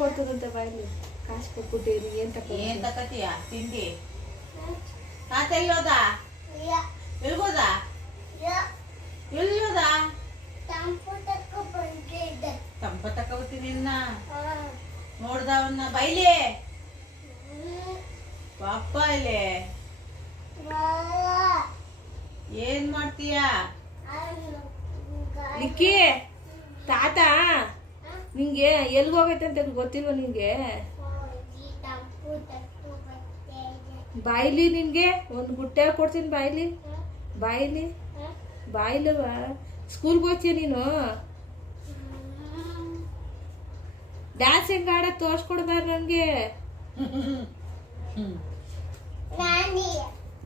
ಕೊಡ್ತದಂತೆ ಬಾಯಲ್ಲಿ ಕಾಸು ಕೊಟ್ಬಿಟ್ಟಿರಿ ಏನ್ ತಕೊ ಏನ್ ತಕತಿಯ? ತಿಂಡಿ? ತಾತ ಎಲ್ಲೋದ ಎಲ್ಗೋದ ಎಲ್ಲಿಯೋದ ತಂಪ ತಕೋತೀನಿ ನಿನ್ನ ನೋಡ್ದ ಅವನ್ನ ಬೈಲಿ? ಪಾಪ ಇಲ್ಲಿ. ಏನ್ ಮಾಡ್ತೀಯ? ನಿಕ್ಕಿ ತಾತ. ನಿಂಗೆ ಎಲ್ಲಿ ಹೋಗೈತೆ ಅಂತ ಗೊತ್ತಿಲ್ವ ನಿಂಗೆ? ಬಾಯ್ಲಿ ನಿನ್ಗೆ ಒಂದು ಗುಟ್ಟೆ ಕೊಡ್ತೀನಿ ಬಾಯ್ಲಿ. ಬಾಯ್ಲಿ ಬಾಯ್ಲವ ಸ್ಕೂಲ್ಗೆ ಹೋಗ್ತೀಯ ನೀನು? ಡ್ಯಾನ್ಸ್ ಹೆಂಗ ಆಡ ತೋರ್ಸ್ಕೊಡ್ಬಾರ ನಂಗೆ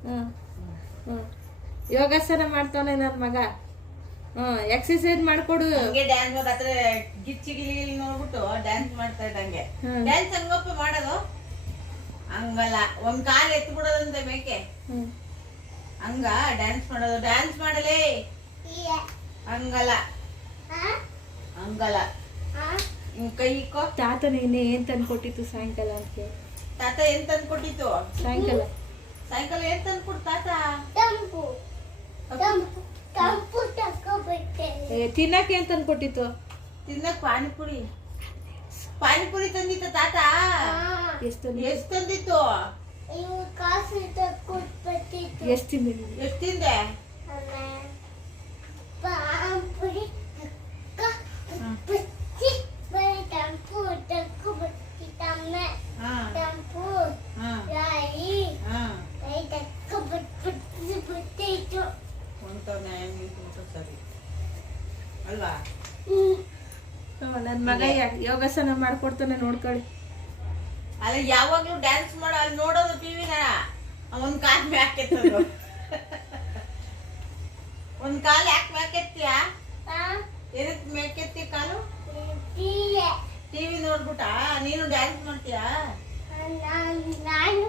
ಹ್ಮ್ ಹ್ಮ್ ಯೋಗಾಸನ ಮಾಡ್ತಾನೆ ನನ್ನ ಮಗ. ಹ್ಮ್ ಎಕ್ಸರ್ಸೈಸ್ ಮಾಡ್ಕೊಡು. ಹಂಗೆ ಡ್ಯಾನ್ಸ್ ಮಾಡತ್ರ ಗಿಚ್ಚಿ ಗಿಲಿ ನೋಡ್ಬಿಟ್ಟು ಡ್ಯಾನ್ಸ್ ಮಾಡ್ತಾ ಇದ್ದಂಗೆ. ಡ್ಯಾನ್ಸ್ ಹಂಗಪ್ಪ ಮಾಡೋದು? ಹಂಗಲ್ಲ. ಒಂದ್ ಕಾಲ್ ಎತ್ತು ಬಿಡೋದಂತ ಬೇಕೆ ಹ್ಮ್. ಹಂಗ ಡ್ಯಾನ್ಸ್ ಮಾಡೋದು. ಡ್ಯಾನ್ಸ್ ಮಾಡಲೇ? ಹಂಗಲ್ಲ. ಹಂಗಲ್ಲ. ಹಿಂಗ್ ಕೈ ಇಕ್ಕೋ ತಾತ ನೀನೆ ಏನ್ ತಂದ್ಕೊಟ್ಟಿತ್ತು ಸಾಯಂಕಾಲ ಅಂತ. ತಾತ ಏನ್ ತಂದ್ಕೊಟ್ಟಿತ್ತು? ಸಾಯಂಕಾಲ. ಸಾಯಂಕಾಲ ಏನ್ ತಂದ್ಕೊಡ್ ತಾತ? ತಿನ್ನಕ್ಕೆ ಏನ್ ತಂದು ಕೊಟ್ಟಿತ್ತು ತಿನ್ನಕ್ ಪಾನಿಪುರಿ ಪಾನಿಪುರಿ ತಂದಿತ್ತ ತಾತ ಎಷ್ಟು ಎಷ್ಟ್ ತಂದಿತ್ತು ಕಾಸು ಕೊಟ್ಬಿಟ್ಟಿತ್ತು ಎಷ್ಟು ತಿಂದೆ ನೀನು? ಎಷ್ಟ್ ತಿಂದೆ ಪಾಂಪುರಿ ಹ್ಮ್. ಬಚ್ಚಿ ಬರೀ ಟಂಪು ಟಕ್ಕು ಬಚ್ಚಿ ತಮ್ಮ ಹಾ ಟಂಪು ಹಾ ರಾಯಿ ಹಾ ಬರೀ ಟಕ್ಕು ಬಚ್ಚಿ ಬಿಟ್ಟಿತ್ತು ಹೊಂಟವ್ನೆ ಹೆಂಗಿತ್ತು ಸರಿ ಅಲ್ವಾ? ಹ್ಮ್, ನನ್ ಮಗ ಯೋಗಾಸನ ಮಾಡ್ಕೊಡ್ತಾನೆ ನೋಡ್ಕೊಳ್ಳಿ. ಅಲ್ಲಿ ಯಾವಾಗ್ಲೂ ಡ್ಯಾನ್ಸ್ ಮಾಡೋ ಅಲ್ಲಿ ನೋಡೋದು ಟಿವಿನ ಒಂದ್ ಕಾಲ್ ಮ್ಯಾಕೆತ್ತದು. ಒಂದ್ ಕಾಲ್ ಯಾಕೆ ಮ್ಯಾಕೆತ್ತೀಯ? ಎದಕ್ ಮ್ಯಾಕೆತ್ತಿ ಕಾಲು? ಟಿವಿ ನೋಡ್ಬಿಟ್ಟ ನೀನು ಡ್ಯಾನ್ಸ್ ಮಾಡ್ತೀಯ? ನಾನು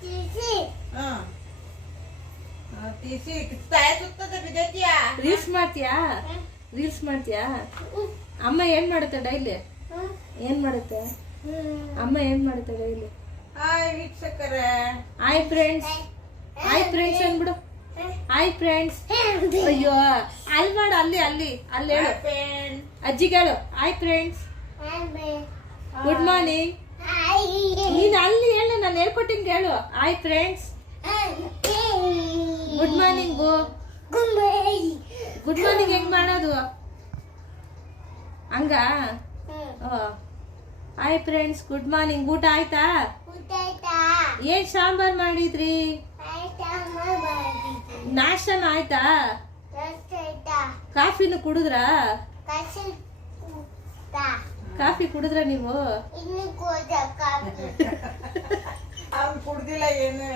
ಟಿ ಸಿ ಆ, ತೀಸಿ ಸುತ್ತದ ಬಿದ್ದೈತಿಯಾ ರೀಲ್ಸ್ ಮಾಡ್ತೀಯಾ? ರೀಲ್ಸ್ ಮಾಡ್ತೀಯಾ? ಅಮ್ಮ ಏನ್ ಮಾಡುತ್ತೆ ಡೈಲಿ? ಏನ್ ಮಾಡುತ್ತೆ? ಅಮ್ಮ ಏನ್ ಮಾಡುತ್ತೆ daily? Hi friends hi friends ಅಂದ್ಬಿಡು. Hi friends ಅಯ್ಯೋ ಅಲ್ಲಿ ಮಾಡು ಅಲ್ಲಿ ಅಲ್ಲಿ ಅಲ್ಲಿ ಹೇಳು. ಅಜ್ಜಿ ಅಜ್ಜಿಗೆ ಹೇಳು ಹಾಯ್ ಫ್ರೆಂಡ್ಸ್ ಗುಡ್ ಮಾರ್ನಿಂಗ್ ನೀನು ನೀನ್ ಅಲ್ಲಿ ಹೇಳು ನಾನು ಹೇಳ್ಕೊಟ್ಟಿಂಗ್ ಹೇಳು. Hi friends good morning good morning. Good morning ಹೆಂಗ್ ಮಾಡೋದು? ಹಂಗ? ಹಾಯ್ ಫ್ರೆಂಡ್ಸ್ ಗುಡ್ ಮಾರ್ನಿಂಗ್ ಊಟ ಆಯ್ತಾ? ಏನ್ ಸಾಂಬಾರ್ ಮಾಡಿದ್ರಿ? ನಾಶನ. ನಾಷ್ಟನ ಆಯ್ತಾ? ಕಾಫಿನು ಕುಡಿದ್ರಾ. ಕಾಫಿ ಕುಡಿದ್ರ ನೀವು? ಕುಡ್ದಿಲ್ಲ ಏನು.